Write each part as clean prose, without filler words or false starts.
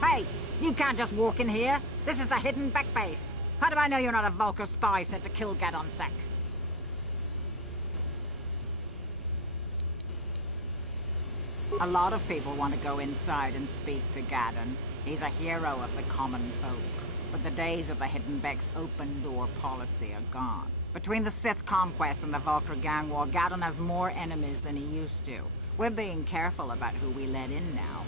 Hey, you can't just walk in here. This is the hidden back base. How do I know you're not a Vulkar spy sent to kill Gadon Thek? A lot of people want to go inside and speak to Gadon. He's a hero of the common folk. But the days of the Hidden Beck's open-door policy are gone. Between the Sith conquest and the Vulkar gang war, Gadon has more enemies than he used to. We're being careful about who we let in now.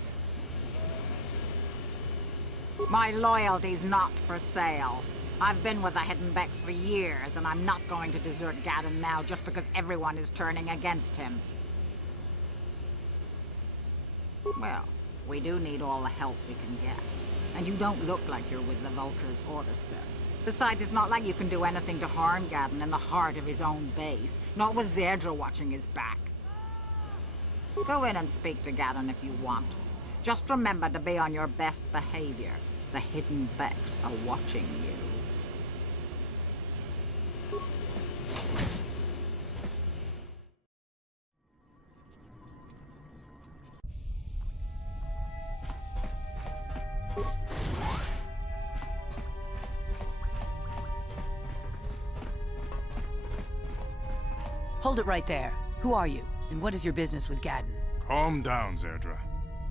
My loyalty's not for sale. I've been with the Hidden Becks for years, and I'm not going to desert Gadon now just because everyone is turning against him. Well, we do need all the help we can get. And you don't look like you're with the Vulkars or the Sith. Besides, it's not like you can do anything to harm Gadon in the heart of his own base. Not with Zerdra watching his back. Go in and speak to Gadon if you want. Just remember to be on your best behavior. The Hidden Becks are watching you. Hold it right there. Who are you? And what is your business with Gadon? Calm down, Zerdra.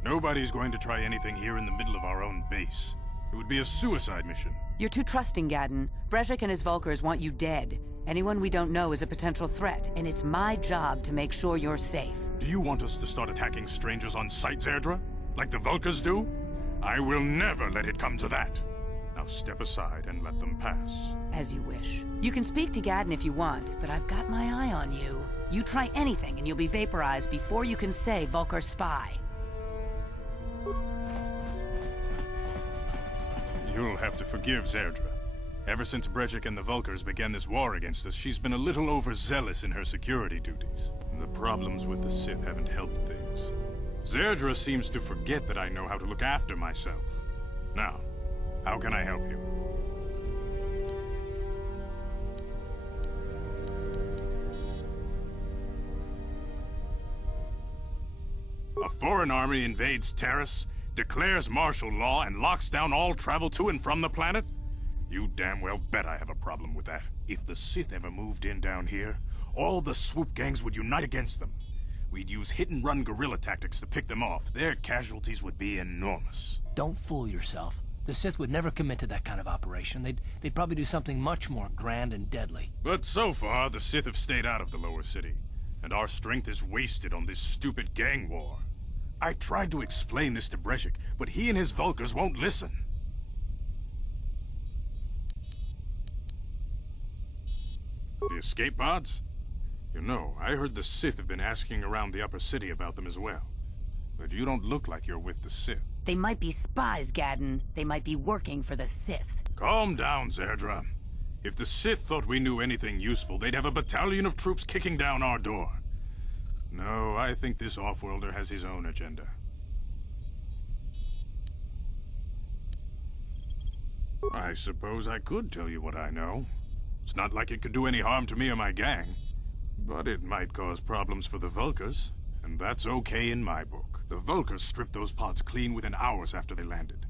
Nobody's going to try anything here in the middle of our own base. It would be a suicide mission. You're too trusting, Gadon. Brejik and his Vulkars want you dead. Anyone we don't know is a potential threat, and it's my job to make sure you're safe. Do you want us to start attacking strangers on sight, Zerdra? Like the Vulkars do? I will never let it come to that. Now step aside and let them pass. As you wish. You can speak to Gadon if you want, but I've got my eye on you. You try anything and you'll be vaporized before you can say Vulkar spy. You'll have to forgive Zerdra. Ever since Brejik and the Vulkars began this war against us, she's been a little overzealous in her security duties. The problems with the Sith haven't helped things. Zerdra seems to forget that I know how to look after myself. Now, how can I help you? A foreign army invades Terrace, declares martial law, and locks down all travel to and from the planet? You damn well bet I have a problem with that. If the Sith ever moved in down here, all the swoop gangs would unite against them. We'd use hit-and-run guerrilla tactics to pick them off. Their casualties would be enormous. Don't fool yourself. The Sith would never commit to that kind of operation. They'd probably do something much more grand and deadly. But so far, the Sith have stayed out of the lower city, and our strength is wasted on this stupid gang war. I tried to explain this to Brejik, but he and his Vulkars won't listen. The escape pods? You know, I heard the Sith have been asking around the upper city about them as well. But you don't look like you're with the Sith. They might be spies, Gadon. They might be working for the Sith. Calm down, Zerdra. If the Sith thought we knew anything useful, they'd have a battalion of troops kicking down our door. No, I think this off-worlder has his own agenda. I suppose I could tell you what I know. It's not like it could do any harm to me or my gang. But it might cause problems for the Vulkars, and that's okay in my book. The Vulkars stripped those pods clean within hours after they landed.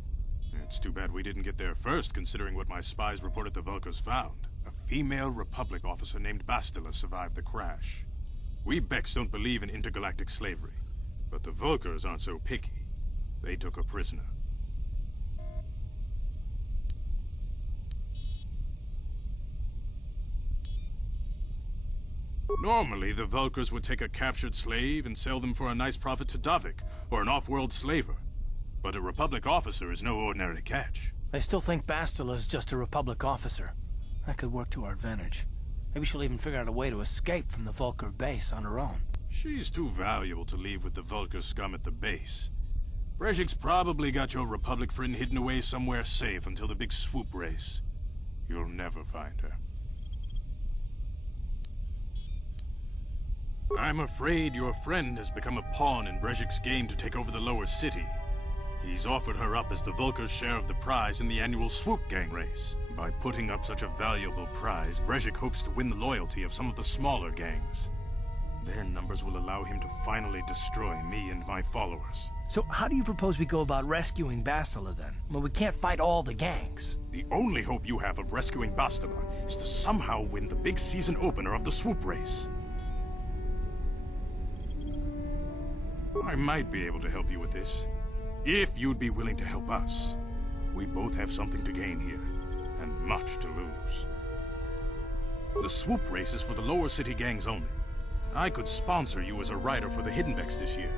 It's too bad we didn't get there first, considering what my spies reported the Vulkars found. A female Republic officer named Bastila survived the crash. We Becks don't believe in intergalactic slavery, but the Vulkars aren't so picky. They took her prisoner. Normally, the Vulkars would take a captured slave and sell them for a nice profit to Davik, or an off-world slaver. But a Republic officer is no ordinary catch. I still think Bastila's just a Republic officer. That could work to our advantage. Maybe she'll even figure out a way to escape from the Vulkar base on her own. She's too valuable to leave with the Vulkar scum at the base. Brezhik's probably got your Republic friend hidden away somewhere safe until the big swoop race. You'll never find her. I'm afraid your friend has become a pawn in Brezhik's game to take over the lower city. He's offered her up as the Vulkar's share of the prize in the annual swoop gang race. By putting up such a valuable prize, Brezhik hopes to win the loyalty of some of the smaller gangs. Their numbers will allow him to finally destroy me and my followers. So how do you propose we go about rescuing Bastila then? Well, we can't fight all the gangs. The only hope you have of rescuing Bastila is to somehow win the big season opener of the swoop race. I might be able to help you with this, if you'd be willing to help us. We both have something to gain here, and much to lose. The swoop race is for the lower city gangs only. I could sponsor you as a rider for the Hidden Becks this year.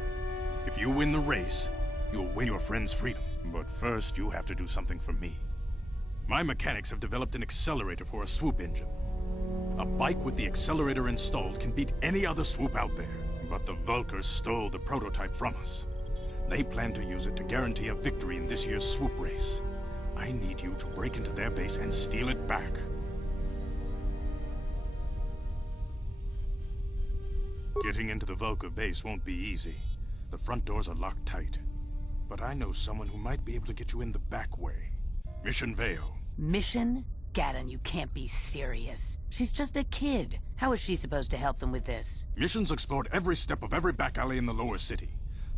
If you win the race, you'll win your friend's freedom. But first, you have to do something for me. My mechanics have developed an accelerator for a swoop engine. A bike with the accelerator installed can beat any other swoop out there. But the Vulkars stole the prototype from us. They plan to use it to guarantee a victory in this year's swoop race. I need you to break into their base and steal it back. Getting into the Vulkar base won't be easy. The front doors are locked tight. But I know someone who might be able to get you in the back way. Mission Veo. Mission? Gaddon, you can't be serious. She's just a kid. How is she supposed to help them with this? Mission's explored every step of every back alley in the lower city.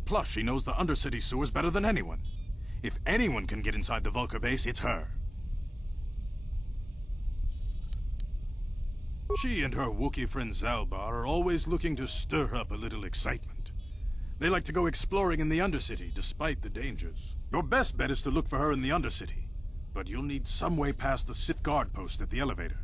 Plus, she knows the undercity sewers better than anyone. If anyone can get inside the Vulkar base, it's her. She and her Wookiee friend Zalbar are always looking to stir up a little excitement. They like to go exploring in the Undercity, despite the dangers. Your best bet is to look for her in the Undercity, but you'll need some way past the Sith guard post at the elevator.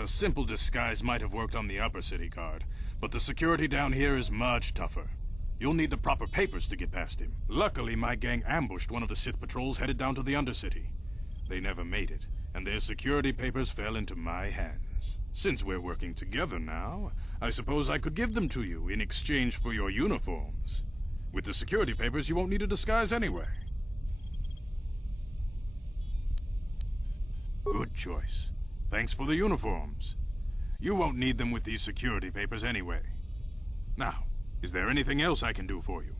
A simple disguise might have worked on the Upper City guard, but the security down here is much tougher. You'll need the proper papers to get past him. Luckily, my gang ambushed one of the Sith patrols headed down to the Undercity. They never made it, and their security papers fell into my hands. Since we're working together now, I suppose I could give them to you in exchange for your uniforms. With the security papers, you won't need a disguise anyway. Good choice. Thanks for the uniforms. You won't need them with these security papers anyway. Now, is there anything else I can do for you?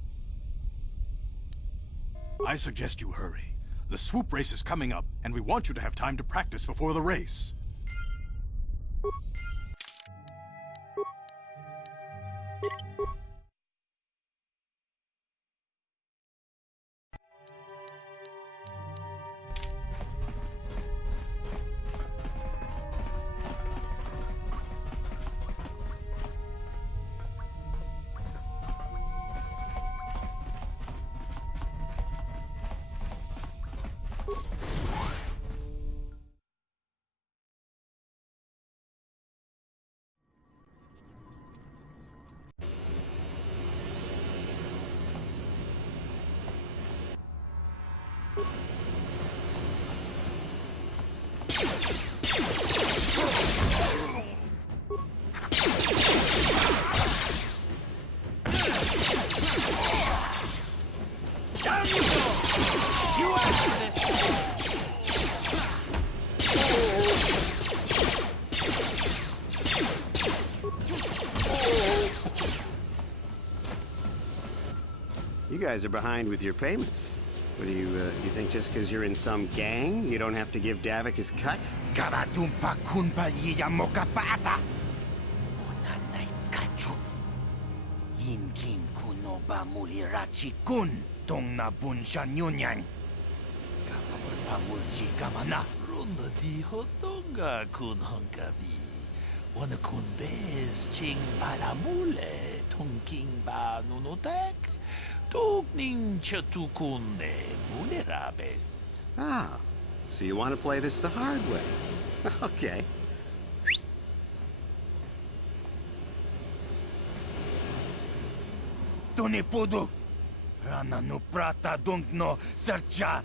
I suggest you hurry. The swoop race is coming up, and we want you to have time to practice before the race. You guys are behind with your payments. What do you think just because you're in some gang, you don't have to give Davik his cut? ba mulirachi kun tong na bun shan yunyan. Kapabol pa mulchi kamana. Runda di hotonga kun honkabi. Wana kun bez ching palamule tongking ba nunotek. Togning chatukunde mulerabes. Ah, so you want to play this the hard way? Okay. Tuni pudu. Rana no prata dung no sercha.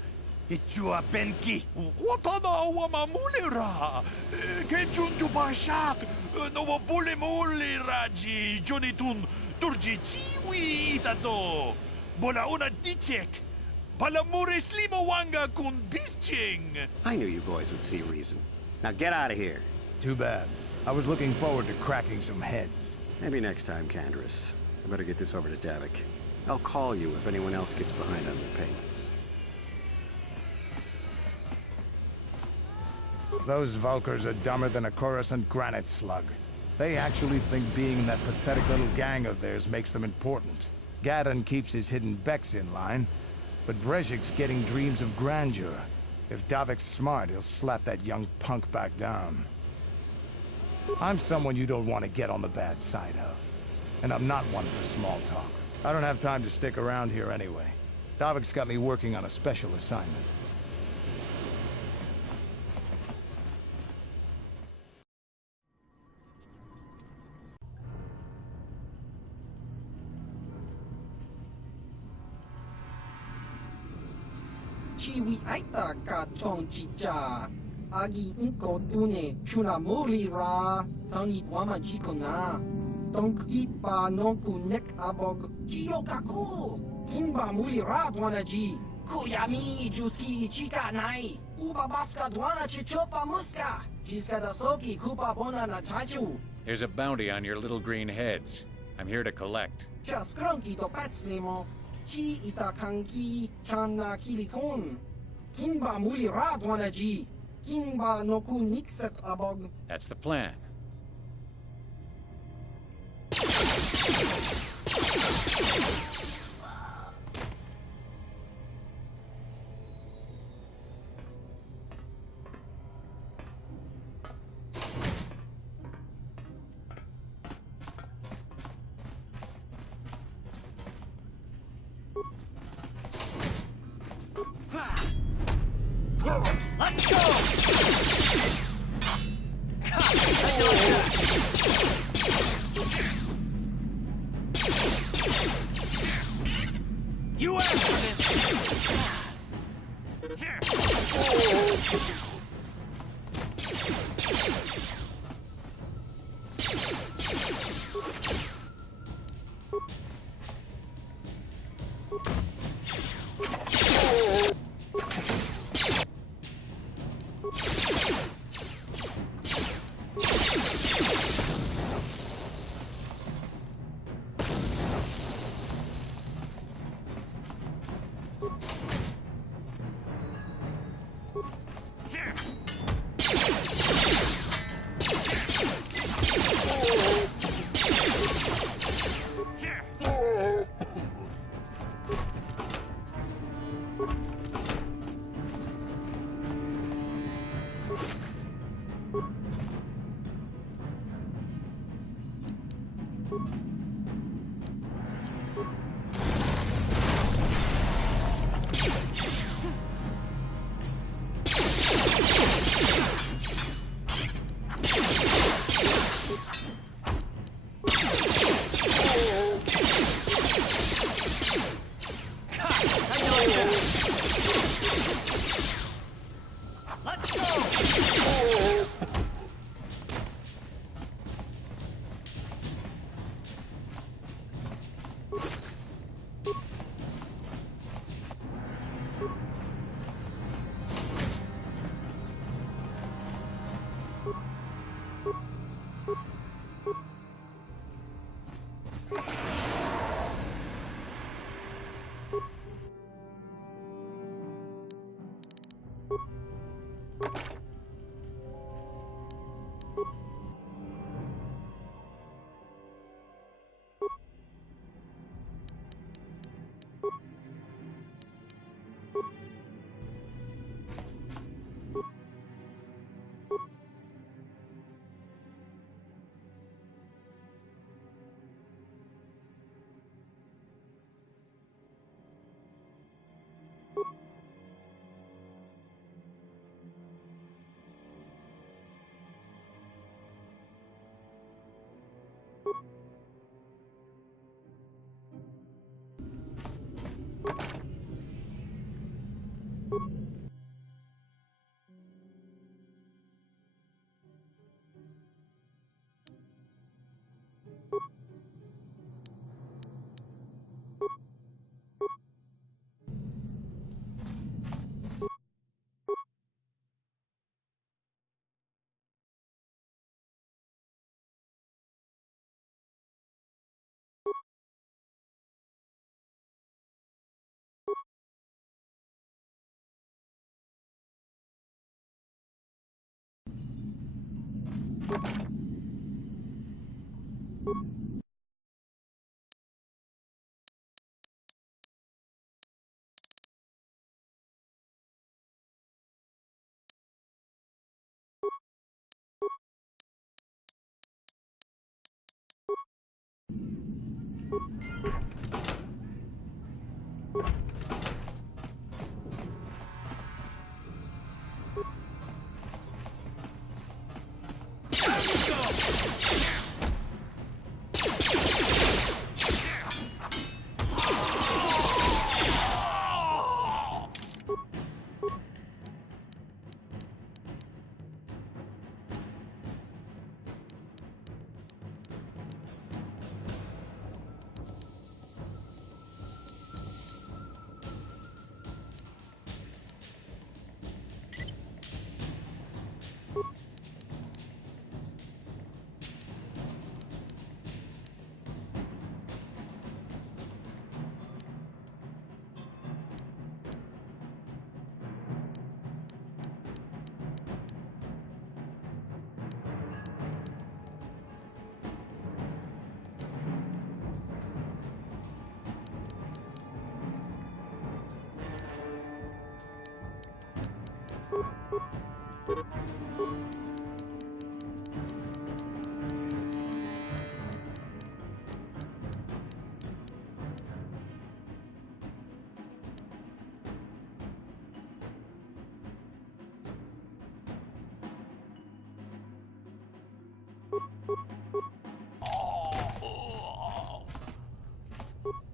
Ichua benki. Watana wama mulera. Kenjunju bashak. No bule muleraji. Jonitun turji chiwi itato. Bola una dichek. Palamure slimo wanga kun bisching. I knew you boys would see reason. Now get out of here. Too bad. I was looking forward to cracking some heads. Maybe next time, Canderous. I better get this over to Davik. I'll call you if anyone else gets behind on their payments. Those Vulkars are dumber than a Coruscant granite slug. They actually think being in that pathetic little gang of theirs makes them important. Gadon keeps his hidden Becks in line, but Brezhik's getting dreams of grandeur. If Davik's smart, he'll slap that young punk back down. I'm someone you don't want to get on the bad side of. And I'm not one for small talk. I don't have time to stick around here anyway. Davik's got me working on a special assignment. Chiwi aita ka chong chicha. Agi inko tune chuna muri ra. Tangi wama jiko na. Tonki pa nonku nek abog. Jiyokaku. Kinba muli ra dwana ji. Kuyami juski ichika nai. Uba baska dwana chichopa muska. Jiska da soki kupa bona na chachu. There's a bounty on your little green heads. I'm here to collect. Just grunky to patslimo. Chi itakanki chana kilikon. Kinba muli ra dwana ji. Kinba noku nikset abog. That's the plan. Let's go! You asked for this!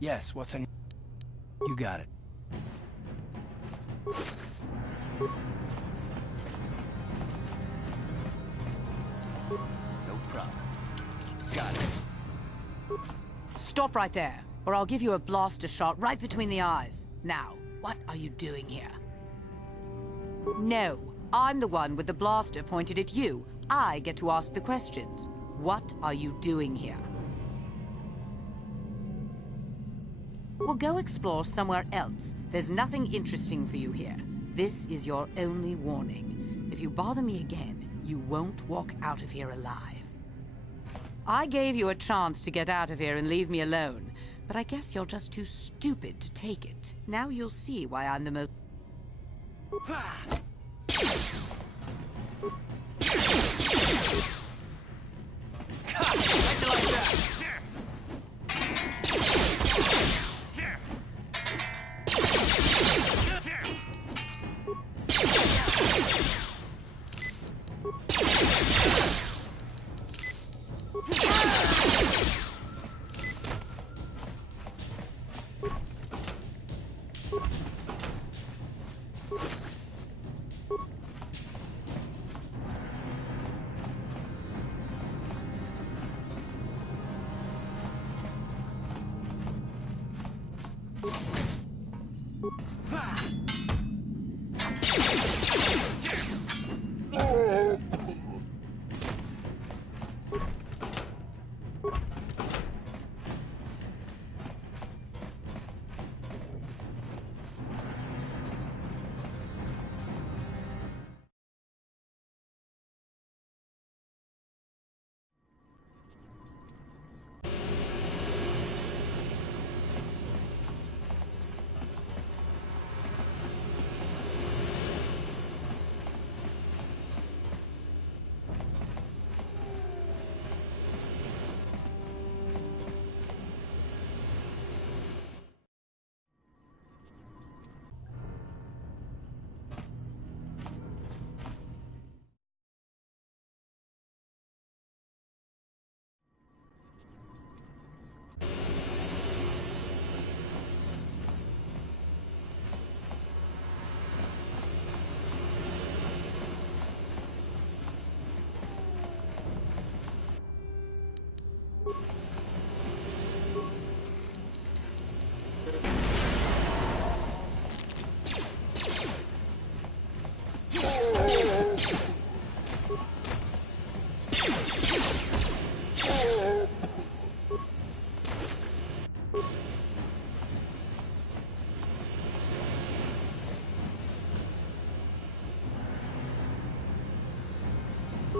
Yes, what's on your... You got it. No problem. Got it. Stop right there, or I'll give you a blaster shot right between the eyes. Now, what are you doing here? No, I'm the one with the blaster pointed at you. I get to ask the questions. What are you doing here? Well, go explore somewhere else. There's nothing interesting for you here. This is your only warning. If you bother me again, you won't walk out of here alive. I gave you a chance to get out of here and leave me alone, but I guess you're just too stupid to take it. Now you'll see why I'm the most...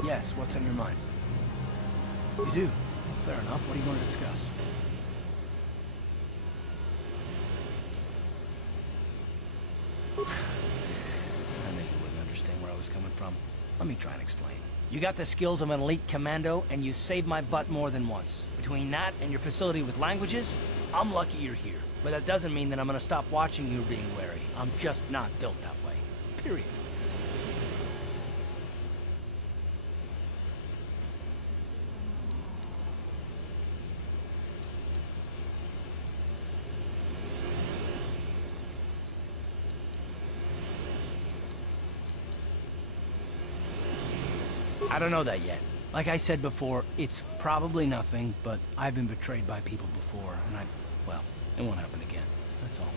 Yes, what's on your mind? You do? Well, fair enough. What do you want to discuss? I knew you wouldn't understand where I was coming from. Let me try and explain. You got the skills of an elite commando, and you saved my butt more than once. Between that and your facility with languages, I'm lucky you're here. But that doesn't mean that I'm gonna stop watching you being wary. I'm just not built that way. Period. I don't know that yet. Like I said before, it's probably nothing, but I've been betrayed by people before, and well, it won't happen again. That's all.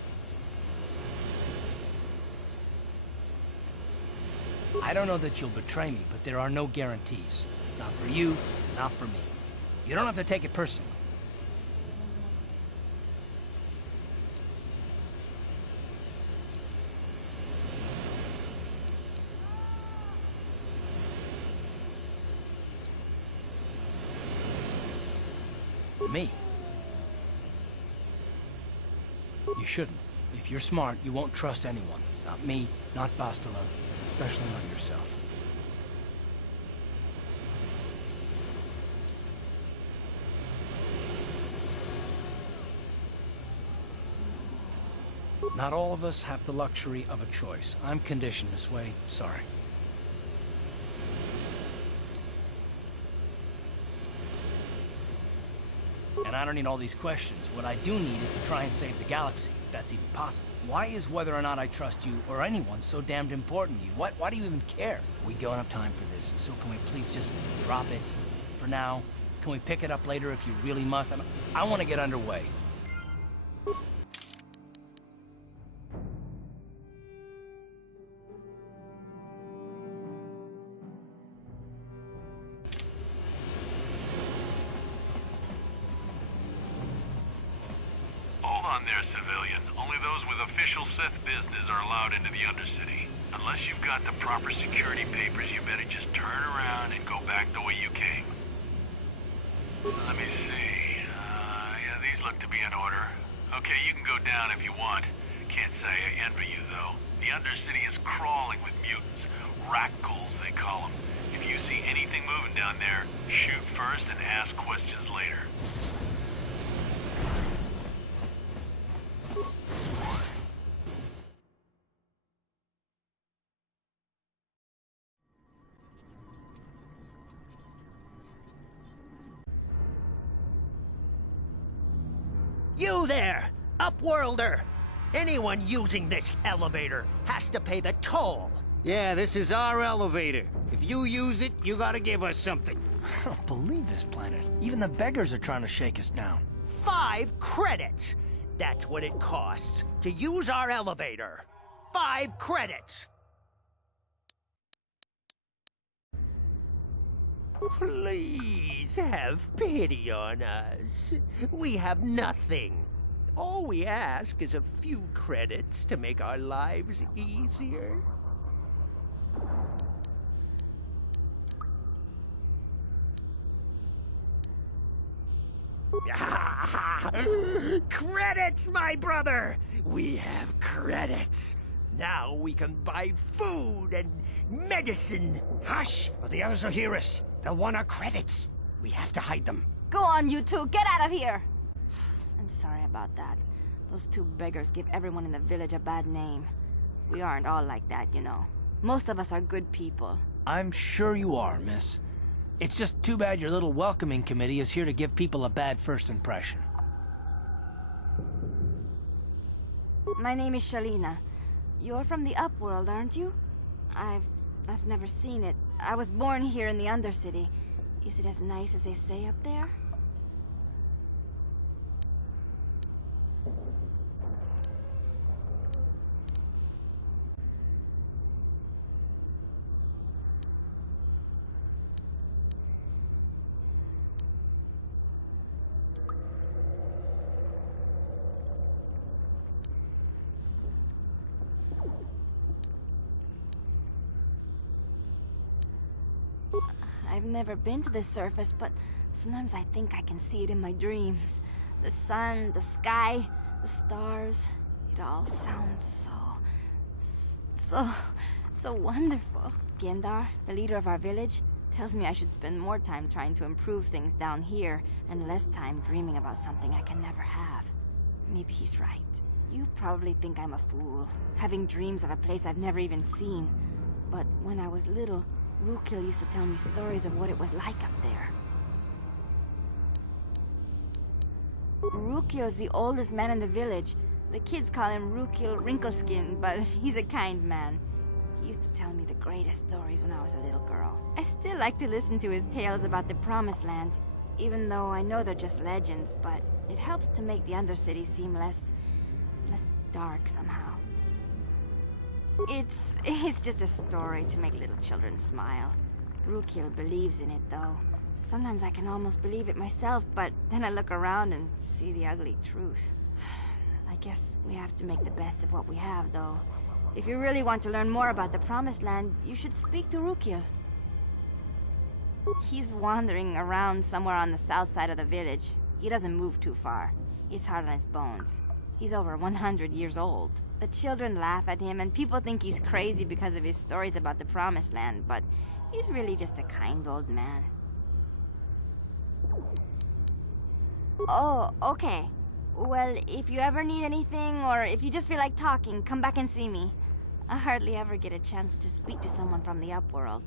I don't know that you'll betray me, but there are no guarantees. Not for you, not for me. You don't have to take it personally. Me? You shouldn't. If you're smart, you won't trust anyone. Not me, not Bastila, especially not yourself. Not all of us have the luxury of a choice. I'm conditioned this way, sorry. And I don't need all these questions. What I do need is to try and save the galaxy, if that's even possible. Why is whether or not I trust you, or anyone, so damned important to you? Why do you even care? We don't have time for this, so can we please just drop it for now? Can we pick it up later if you really must? I want to get underway. Hold on there, civilian. Only those with official Sith business are allowed into the Undercity. Unless you've got the proper security papers, you better just turn around and go back the way you came. Let me see. Yeah, these look to be in order. Okay, you can go down if you want. Can't say I envy you, though. The Undercity is crawling with mutants. Rat-ghouls, they call them. If you see anything moving down there, shoot first and ask questions later. You there, Upworlder! Anyone using this elevator has to pay the toll. Yeah, this is our elevator. If you use it, you gotta give us something. I don't believe this planet. Even the beggars are trying to shake us down. 5 credits! That's what it costs to use our elevator. 5 credits! Please have pity on us. We have nothing. All we ask is a few credits to make our lives easier. Credits, my brother! We have credits. Now we can buy food and medicine. Hush, or the others will hear us. They'll want our credits. We have to hide them. Go on, you two. Get out of here. I'm sorry about that. Those 2 beggars give everyone in the village a bad name. We aren't all like that, you know. Most of us are good people. I'm sure you are, miss. It's just too bad your little welcoming committee is here to give people a bad first impression. My name is Shalina. You're from the Upworld, aren't you? I've never seen it. I was born here in the Undercity. Is it as nice as they say up there? I've never been to the surface, but sometimes I think I can see it in my dreams. The sun, the sky, the stars. It all sounds so wonderful. Gendar, the leader of our village, tells me I should spend more time trying to improve things down here and less time dreaming about something I can never have. Maybe he's right. You probably think I'm a fool, having dreams of a place I've never even seen. But when I was little, Rukil used to tell me stories of what it was like up there. Rukil's the oldest man in the village. The kids call him Rukil Wrinkleskin, but he's a kind man. He used to tell me the greatest stories when I was a little girl. I still like to listen to his tales about the Promised Land, even though I know they're just legends, but it helps to make the Undercity seem less dark somehow. It's just a story to make little children smile. Rukil believes in it, though. Sometimes I can almost believe it myself, but then I look around and see the ugly truth. I guess we have to make the best of what we have, though. If you really want to learn more about the Promised Land, you should speak to Rukil. He's wandering around somewhere on the south side of the village. He doesn't move too far. He's hard on his bones. He's over 100 years old. The children laugh at him, and people think he's crazy because of his stories about the Promised Land, but he's really just a kind old man. Oh, okay. Well, if you ever need anything, or if you just feel like talking, come back and see me. I hardly ever get a chance to speak to someone from the Upworld.